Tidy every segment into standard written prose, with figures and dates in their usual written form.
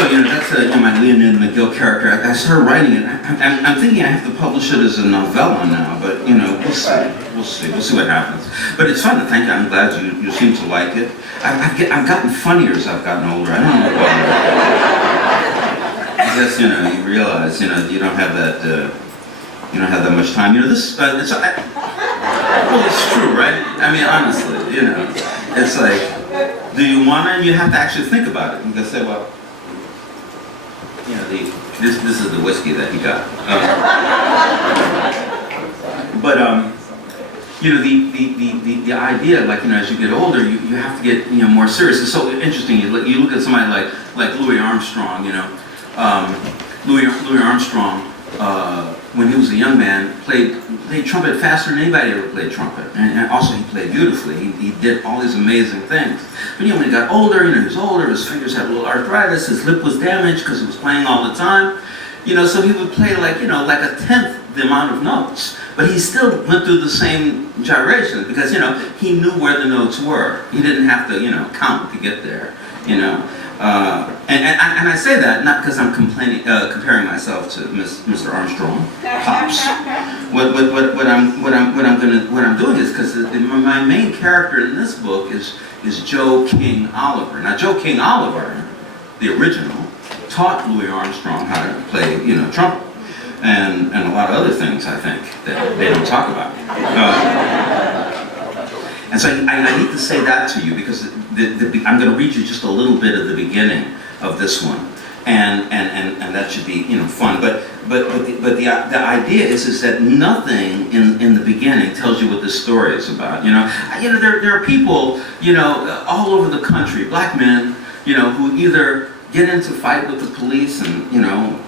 So, that's my Leonid McGill character. I started writing it. I'm thinking I have to publish it as a novella now, but, we'll see. We'll see what happens. But it's fun, thank you. I'm glad you seem to like it. I've gotten funnier as I've gotten older. I don't know why. I guess, you realize, you don't have that, you don't have that much time. Well, it's true, right? I mean, honestly, it's like, do you want to? And you have to actually think about it. You can say, well, this is the whiskey that he got. The idea, like, as you get older, you have to get, more serious. It's so interesting. You look at somebody like Louis Armstrong, Louis Armstrong, when he was a young man, played trumpet faster than anybody ever played trumpet. And also he played beautifully. He did all these amazing things. But when he got older, he was older, his fingers had a little arthritis, his lip was damaged because he was playing all the time. So he would play like a tenth the amount of notes. But he still went through the same gyrations because, he knew where the notes were. He didn't have to, count to get there, And I say that not because I'm comparing myself to Mr. Armstrong, pops. What I'm doing is because my main character in this book is Joe King Oliver. Now, Joe King Oliver, the original, taught Louis Armstrong how to play, trumpet, and a lot of other things, I think, that they don't talk about. And so I need to say that to you because I'm going to read you just a little bit of the beginning of this one, and that should be fun. But the idea is that nothing in the beginning tells you what this story is about. There are people all over the country, black men, who either get into fight with the police and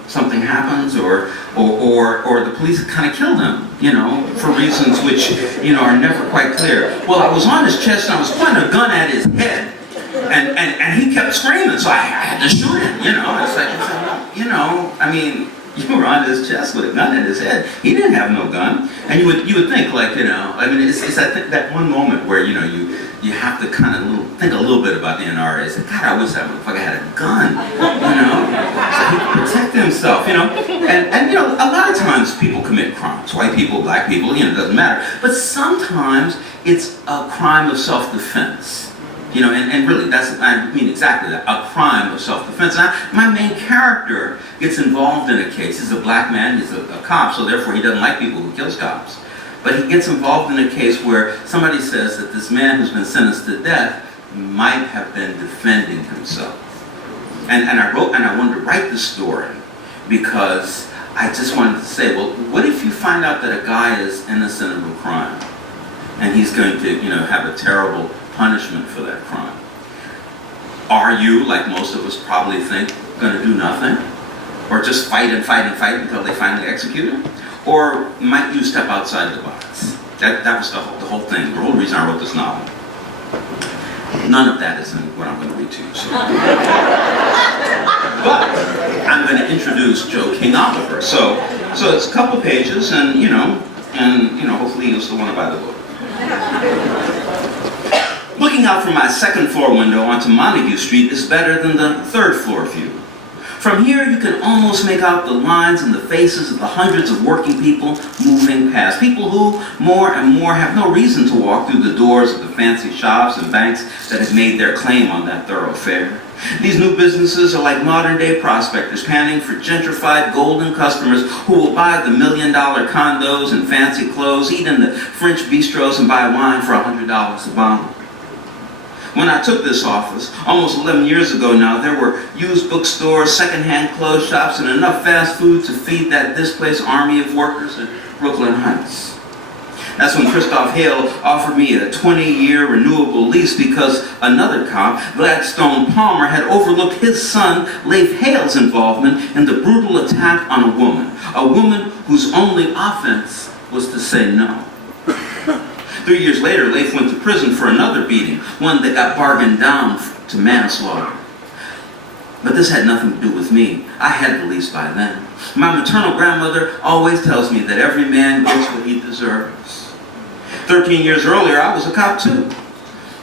something happens, or the police kind of kill them, for reasons which are never quite clear. Well, I was on his chest and I was pointing a gun at his head, and he kept screaming, so I had to shoot him. It's like, I mean, you were on his chest with a gun at his head. He didn't have no gun, and you would think like I mean, it's that one moment where you have to kind of think a little bit about the NRA. Say, God, I wish that motherfucker had a gun, so he could protect himself, And a lot of times people commit crimes, white people, black people, it doesn't matter. But sometimes it's a crime of self-defense, and really I mean exactly that, a crime of self-defense. Now, my main character gets involved in a case. He's a black man, he's a cop, so therefore he doesn't like people who kills cops. But he gets involved in a case where somebody says that this man who's been sentenced to death might have been defending himself. And I wanted to write this story because I just wanted to say, well, what if you find out that a guy is innocent of a crime and he's going to, have a terrible punishment for that crime? Are you, like most of us probably think, going to do nothing? Or just fight and fight and fight until they finally execute him? Or might you step outside the box? That was the whole thing, the whole reason I wrote this novel. None of that is in what I'm going to read to you. So. But I'm going to introduce Joe King Oliver. So it's a couple pages, and hopefully you'll still want to buy the book. Looking out from my second floor window onto Montague Street is better than the third floor view. From here, you can almost make out the lines and the faces of the hundreds of working people moving past. People who, more and more, have no reason to walk through the doors of the fancy shops and banks that have made their claim on that thoroughfare. These new businesses are like modern-day prospectors panning for gentrified golden customers who will buy the million-dollar condos and fancy clothes, eat in the French bistros, and buy wine for $100 a bottle. When I took this office, almost 11 years ago now, there were used bookstores, secondhand clothes shops, and enough fast food to feed that displaced army of workers in Brooklyn Heights. That's when Christoph Hale offered me a 20-year renewable lease because another cop, Gladstone Palmer, had overlooked his son, Leif Hale's involvement in the brutal attack on a woman whose only offense was to say no. 3 years later, Leif went to prison for another beating, one that got bargained down to manslaughter. But this had nothing to do with me. I had the lease by then. My maternal grandmother always tells me that every man gets what he deserves. 13 years earlier, I was a cop too.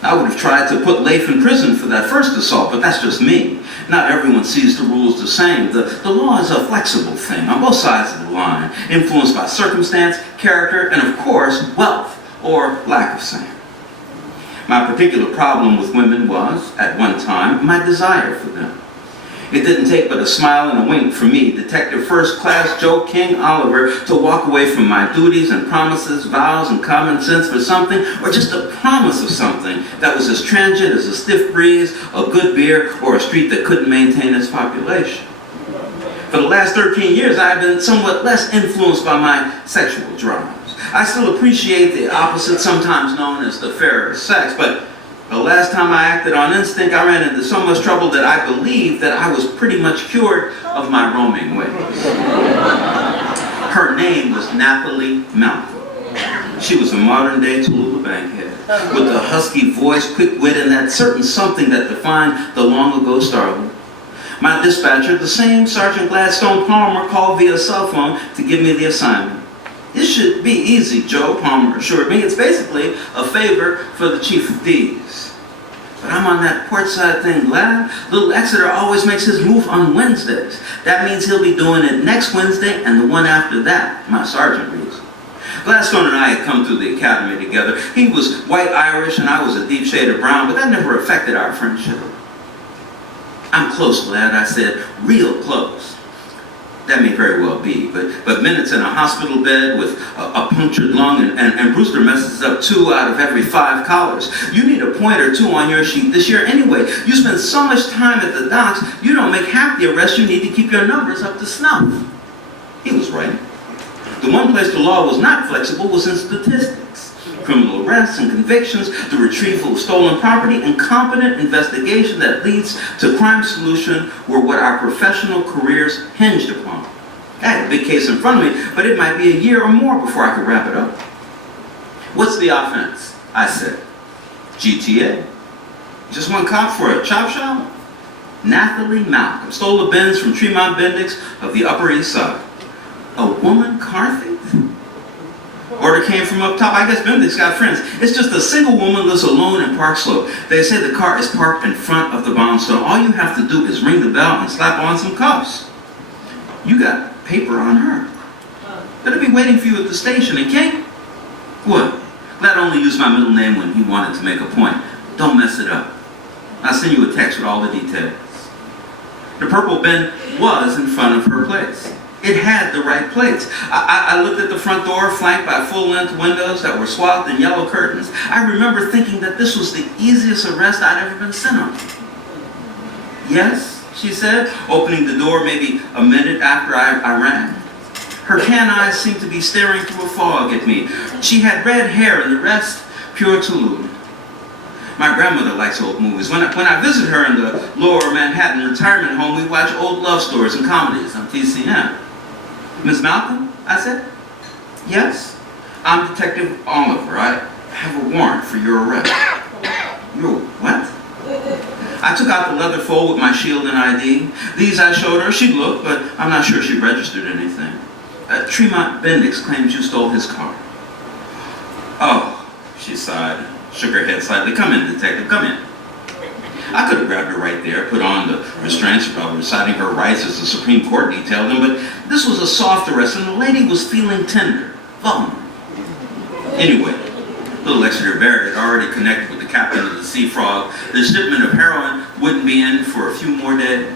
I would have tried to put Leif in prison for that first assault, but that's just me. Not everyone sees the rules the same. The law is a flexible thing on both sides of the line, influenced by circumstance, character, and of course, wealth or lack of same. My particular problem with women was, at one time, my desire for them. It didn't take but a smile and a wink for me, Detective First Class Joe King Oliver, to walk away from my duties and promises, vows, and common sense for something, or just a promise of something that was as transient as a stiff breeze, a good beer, or a street that couldn't maintain its population. For the last 13 years, I've been somewhat less influenced by my sexual drives. I still appreciate the opposite, sometimes known as the fairer sex, but the last time I acted on instinct, I ran into so much trouble that I believed that I was pretty much cured of my roaming ways. Her name was Nathalie Malcolm. She was a modern-day Tallulah Bankhead, with a husky voice, quick wit, and that certain something that defined the long-ago starlet. My dispatcher, the same Sergeant Gladstone Palmer, called via cell phone to give me the assignment. This should be easy, Joe, Palmer assured me. It's basically a favor for the Chief of Thieves. But I'm on that port side thing, Glad. Little Exeter always makes his move on Wednesdays. That means he'll be doing it next Wednesday and the one after that, my sergeant reads. Gladstone and I had come through the academy together. He was white Irish and I was a deep shade of brown, but that never affected our friendship. I'm close, Glad, I said, real close. That may very well be, but minutes in a hospital bed with a punctured lung and Brewster messes up 2 out of every 5 collars. You need a point or 2 on your sheet this year anyway. You spend so much time at the docks, you don't make half the arrests you need to keep your numbers up to snuff. He was right. The one place the law was not flexible was in statistics. Criminal arrests and convictions, the retrieval of stolen property, and competent investigation that leads to crime solution were what our professional careers hinged upon. I had a big case in front of me, but it might be a year or more before I could wrap it up. What's the offense? I said. GTA. Just one cop for a chop shop? Nathalie Malcolm stole a Benz from Tremont Bendix of the Upper East Side. A woman car thief? Order came from up top. I guess Bendix got friends. It's just a single woman lives alone in Park Slope. They say the car is parked in front of the brownstone. All you have to do is ring the bell and slap on some cuffs. You got paper on her. Better be waiting for you at the station, and Kate? What? Glad only used my middle name when he wanted to make a point. Don't mess it up. I'll send you a text with all the details. The purple bin was in front of her place. It had the right plates. I looked at the front door, flanked by full-length windows that were swathed in yellow curtains. I remember thinking that this was the easiest arrest I'd ever been sent on. Yes, she said, opening the door maybe a minute after I rang. Her tan eyes seemed to be staring through a fog at me. She had red hair and the rest pure Tallulah. My grandmother likes old movies. When I visit her in the lower Manhattan retirement home, we watch old love stories and comedies on TCM. Miss Malcolm? I said. Yes? I'm Detective Oliver. I have a warrant for your arrest. Your what? I took out the leather fold with my shield and ID. These I showed her. She looked, but I'm not sure she registered anything. Tremont Bendix claims you stole his car. Oh, she sighed, shook her head slightly. Come in, detective, come in. I could have grabbed her right there, put on the restraints while reciting her rights as the Supreme Court detailed them, but this was a soft arrest and the lady was feeling tender, vulnerable. Anyway, little Exeter Barrett had already connected with the captain of the Sea Frog. The shipment of heroin wouldn't be in for a few more days.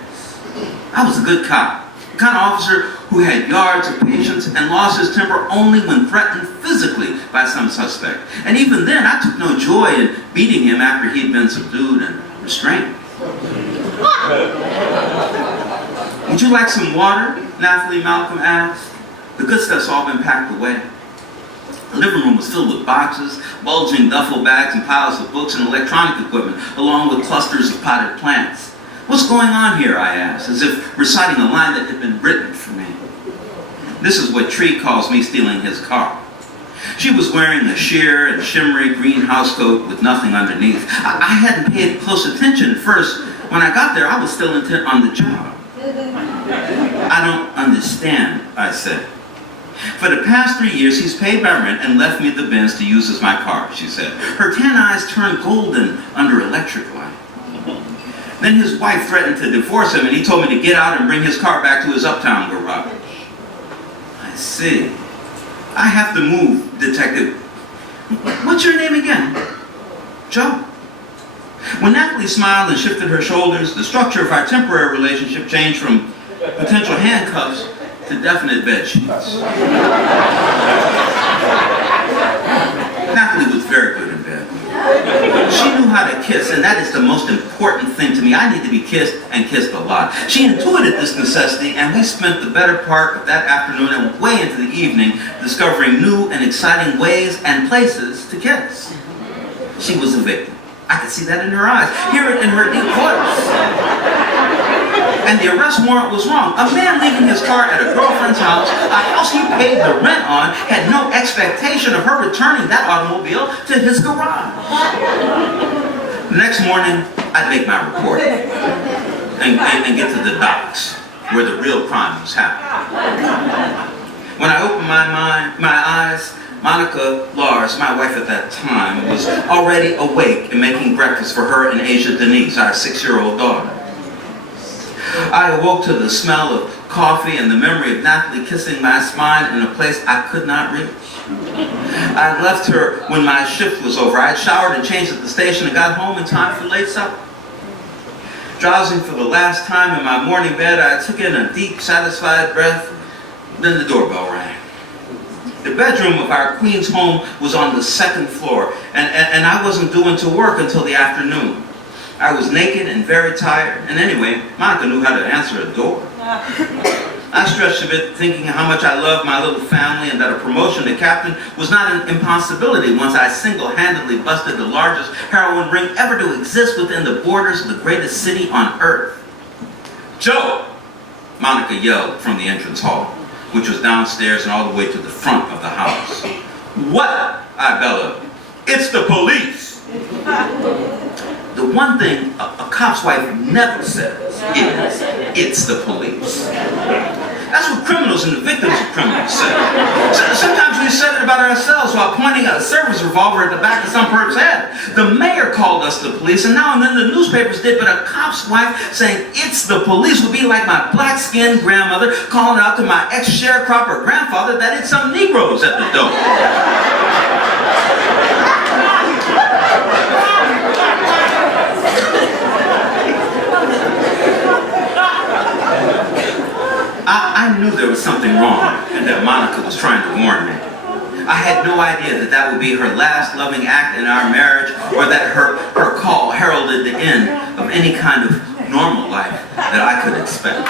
I was a good cop, the kind of officer who had yards of patience and lost his temper only when threatened physically by some suspect. And even then, I took no joy in beating him after he'd been subdued and restrained. Would you like some water? Nathalie Malcolm asked. The good stuff's all been packed away. The living room was filled with boxes, bulging duffel bags, and piles of books and electronic equipment, along with clusters of potted plants. What's going on here? I asked, as if reciting a line that had been written for me. This is what Tree calls me stealing his car. She was wearing a sheer and shimmery green housecoat with nothing underneath. I hadn't paid close attention at first. When I got there, I was still intent on the job. I don't understand, I said. For the past 3 years, he's paid my rent and left me the Benz to use as my car, she said. Her tan eyes turned golden under electric light. Then his wife threatened to divorce him, and he told me to get out and bring his car back to his uptown garage. I see. I have to move, Detective. What's your name again? Joe. When Natalie smiled and shifted her shoulders, the structure of our temporary relationship changed from potential handcuffs to definite bed sheets. Natalie was very good in bed. She knew how to kiss, and that is the most important thing to me. I need to be kissed, and kissed a lot. She intuited this necessity, and we spent the better part of that afternoon and way into the evening discovering new and exciting ways and places to kiss. She was a victim. I could see that in her eyes, hear it in her deep voice. And the arrest warrant was wrong. A man leaving his car at a girlfriend's house, a house he paid the rent on, had no expectation of her returning that automobile to his garage. The next morning, I'd make my report and get to the docks where the real crime was happening. When I opened my eyes, Monica Lars, my wife at that time, was already awake and making breakfast for her and Asia Denise, our 6-year-old daughter. I awoke to the smell of coffee and the memory of Natalie kissing my spine in a place I could not reach. I left her when my shift was over. I had showered and changed at the station and got home in time for late supper. Drowsing for the last time in my morning bed, I took in a deep, satisfied breath. Then the doorbell rang. The bedroom of our Queens home was on the 2nd floor, and I wasn't due to work until the afternoon. I was naked and very tired, and anyway, Monica knew how to answer a door. I stretched a bit, thinking how much I loved my little family and that a promotion to captain was not an impossibility once I single-handedly busted the largest heroin ring ever to exist within the borders of the greatest city on earth. "Joe!" Monica yelled from the entrance hall, which was downstairs and all the way to the front of the house. "What?" I bellowed. "It's the police!" The one thing a cop's wife never says is, "It's the police." That's what criminals and the victims of criminals say. Sometimes we said it about ourselves while pointing a service revolver at the back of some perp's head. The mayor called us the police, and now and then the newspapers did, but a cop's wife saying, "It's the police," would be like my black-skinned grandmother calling out to my ex-sharecropper grandfather that it's some Negroes at the door. I knew there was something wrong and that Monica was trying to warn me. I had no idea that that would be her last loving act in our marriage, or that her call heralded the end of any kind of normal life that I could expect.